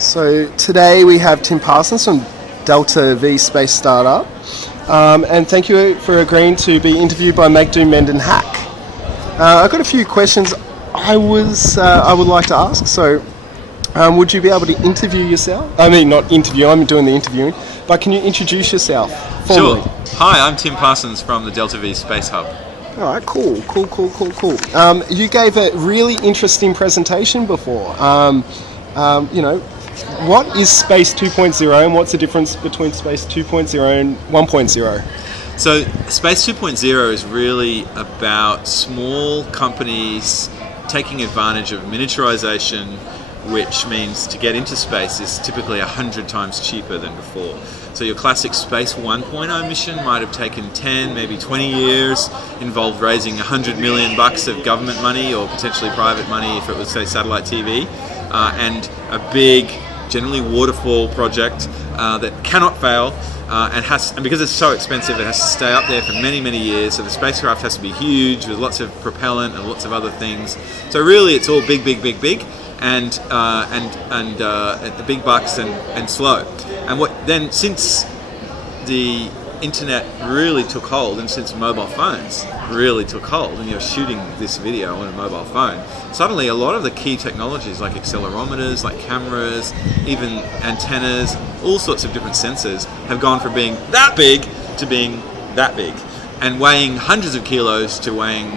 So today we have Tim Parsons from Delta V Space Startup, and thank you for agreeing to be interviewed by Makedomendhack. I've got a few questions I would like to ask. So, would you be able to interview yourself? I mean, not interview. I'm doing the interviewing, but can you introduce yourself formally? Sure. Hi, I'm Tim Parsons from the Delta V Space Hub. All right, cool. You gave a really interesting presentation before. What is Space 2.0 and what's the difference between Space 2.0 and 1.0? So Space 2.0 is really about small companies taking advantage of miniaturization, which means to get into space is typically 100 times cheaper than before. So your classic Space 1.0 mission might have taken 10, maybe 20 years, involved raising $100 million of government money or potentially private money if it was, say, satellite TV, and a big, generally waterfall project that cannot fail, and because it's so expensive, it has to stay up there for many, many years. So the spacecraft has to be huge with lots of propellant and lots of other things. So really, it's all big, and the big bucks and slow. And since the internet really took hold, and since mobile phones really took hold, and you're shooting this video on a mobile phone, suddenly a lot of the key technologies like accelerometers, like cameras, even antennas, all sorts of different sensors have gone from being that big to being that big, and weighing hundreds of kilos to weighing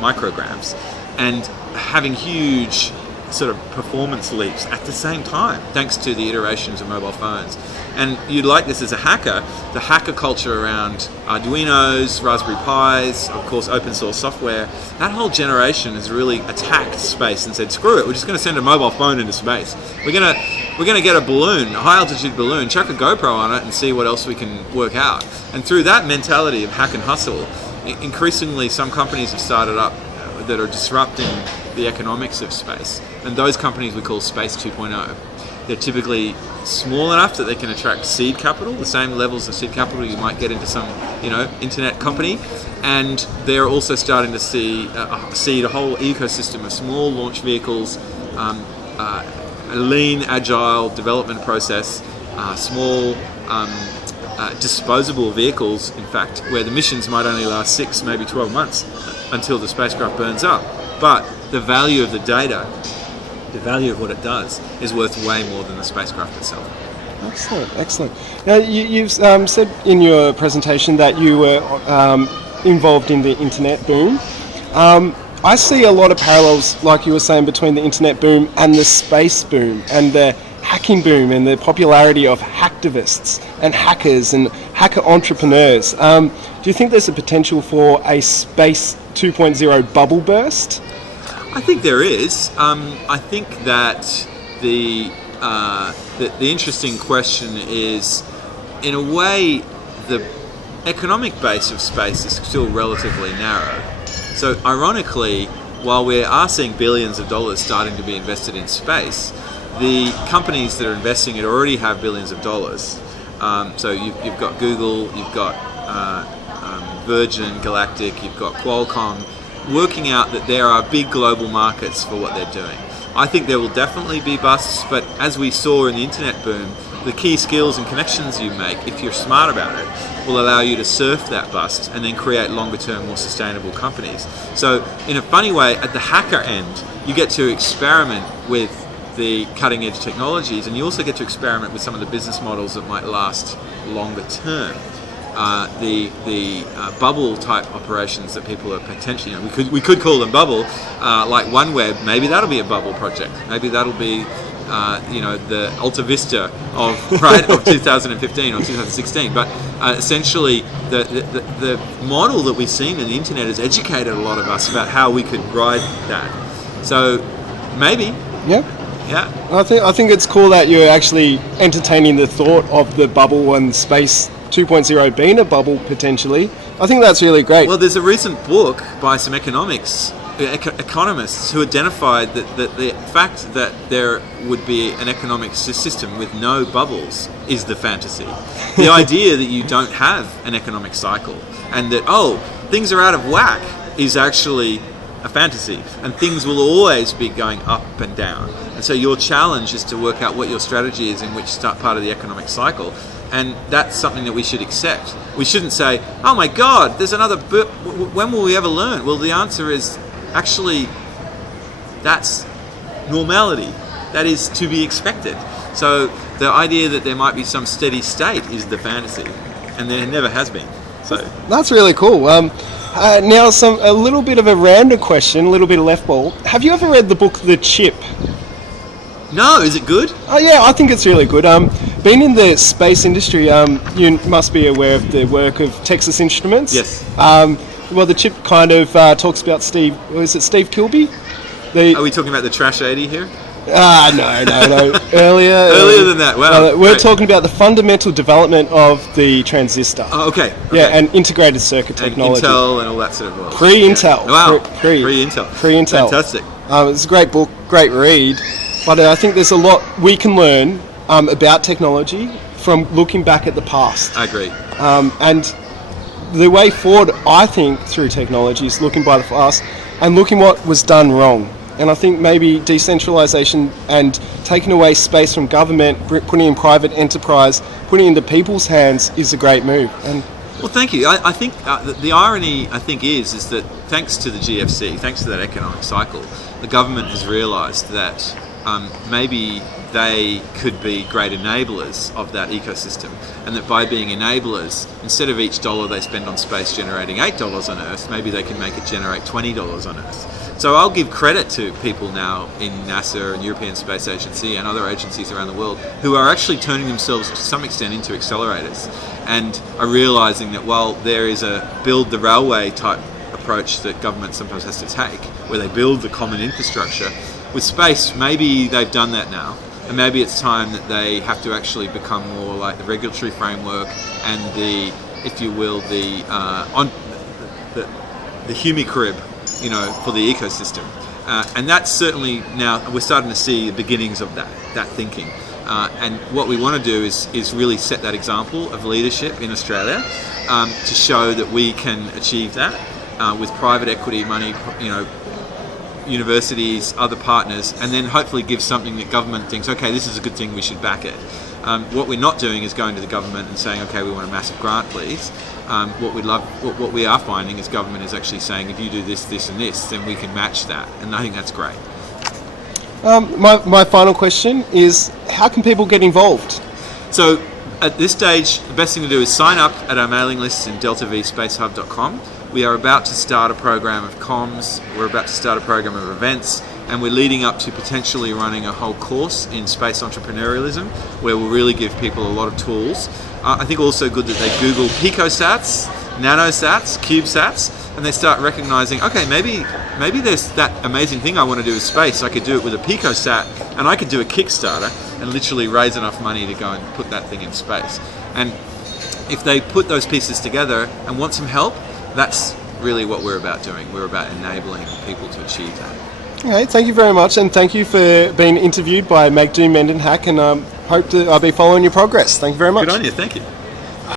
micrograms, and having huge sort of performance leaps at the same time, thanks to the iterations of mobile phones. And you'd like this as a hacker, the hacker culture around Arduinos, Raspberry Pis, of course open source software, that whole generation has really attacked space and said, screw it, we're just going to send a mobile phone into space. We're going to get a balloon, a high altitude balloon, chuck a GoPro on it and see what else we can work out. And through that mentality of hack and hustle, increasingly some companies have started up that are disrupting the economics of space, and those companies we call Space 2.0. They're typically small enough that they can attract seed capital, the same levels of seed capital you might get into some, internet company, and they're also starting to seed a whole ecosystem of small launch vehicles, a lean, agile development process, small disposable vehicles, in fact, where the missions might only last 6, maybe 12 months until the spacecraft burns up. But the value of the data, the value of what it does, is worth way more than the spacecraft itself. Excellent. Now, you've said in your presentation that you were involved in the internet boom. I see a lot of parallels, like you were saying, between the internet boom and the space boom and the hacking boom and the popularity of hacktivists and hackers and hacker entrepreneurs. Do you think there's a potential for a Space 2.0 bubble burst? I think there is. I think that the interesting question is, in a way, the economic base of space is still relatively narrow. So ironically, while we are seeing billions of dollars starting to be invested in space, the companies that are investing it already have billions of dollars. So you've got Google, you've got Virgin Galactic, you've got Qualcomm, working out that there are big global markets for what they're doing. I think there will definitely be busts, but as we saw in the internet boom, the key skills and connections you make, if you're smart about it, will allow you to surf that bust and then create longer term, more sustainable companies. So in a funny way, at the hacker end, you get to experiment with the cutting edge technologies, and you also get to experiment with some of the business models that might last longer term. The bubble type operations that people are potentially, we could call them bubble, like OneWeb. Maybe that'll be a bubble project. Maybe that'll be the Alta Vista of 2015 or 2016. But essentially, the model that we've seen in the internet has educated a lot of us about how we could ride that. So maybe. Yeah. I think it's cool that you're actually entertaining the thought of the bubble and Space 2.0 being a bubble potentially. I think that's really great. Well, there's a recent book by some economists who identified that the fact that there would be an economic system with no bubbles is the fantasy. The idea that you don't have an economic cycle and that, things are out of whack is actually a fantasy, and things will always be going up and down. And so your challenge is to work out what your strategy is in which part of the economic cycle. And that's something that we should accept. We shouldn't say, oh my God, there's another when will we ever learn? Well, the answer is actually that's normality. That is to be expected. So the idea that there might be some steady state is the fantasy, and there never has been. So that's really cool. Now, a little bit of a random question, a little bit of left ball. Have you ever read the book The Chip? No, is it good? Oh yeah, I think it's really good. Being in the space industry, you must be aware of the work of Texas Instruments. Yes. Well, The Chip kind of talks about Steve Kilby? Are we talking about the Trash 80 here? No. Earlier than that. Wow. We're talking about the fundamental development of the transistor. Oh, okay. Yeah, and integrated circuit technology. And Intel and all that sort of world. Pre-Intel. Yeah. Wow. Pre-Intel. Fantastic. It's a great book, great read. But I think there's a lot we can learn about technology from looking back at the past. I agree. And the way forward, I think, through technology is looking by the past and looking what was done wrong. And I think maybe decentralization and taking away space from government, putting in private enterprise, putting it into people's hands is a great move. And well, thank you. I think the irony, I think, is that thanks to the GFC, thanks to that economic cycle, the government has realised that maybe they could be great enablers of that ecosystem, and that by being enablers, instead of each dollar they spend on space generating $8 on Earth, maybe they can make it generate $20 on Earth. So I'll give credit to people now in NASA and European Space Agency and other agencies around the world who are actually turning themselves to some extent into accelerators, and are realising that while there is a build the railway type approach that government sometimes has to take, where they build the common infrastructure, with space, maybe they've done that now, and maybe it's time that they have to actually become more like the regulatory framework and the, if you will, the humicrib, for the ecosystem. And that's certainly now we're starting to see the beginnings of that thinking. And what we want to do is really set that example of leadership in Australia to show that we can achieve that with private equity money, universities, other partners, and then hopefully give something that government thinks, okay, this is a good thing, we should back it. What we're not doing is going to the government and saying, okay, we want a massive grant, please. What we are finding is government is actually saying, if you do this, this, and this, then we can match that, and I think that's great. My final question is, how can people get involved? So at this stage, the best thing to do is sign up at our mailing lists in deltavspacehub.com. We are about to start a program of comms, we're about to start a program of events, and we're leading up to potentially running a whole course in space entrepreneurialism where we'll really give people a lot of tools. I think also good that they Google picosats, nanosats, cubesats, and they start recognizing, okay, maybe there's that amazing thing I want to do with space. I could do it with a picosat, and I could do a Kickstarter and literally raise enough money to go and put that thing in space. And if they put those pieces together and want some help, that's really what we're about doing. We're about enabling people to achieve that. Okay, thank you very much, and thank you for being interviewed by Makedomendhack, and hope I'll be following your progress. Thank you very much. Good on you, thank you.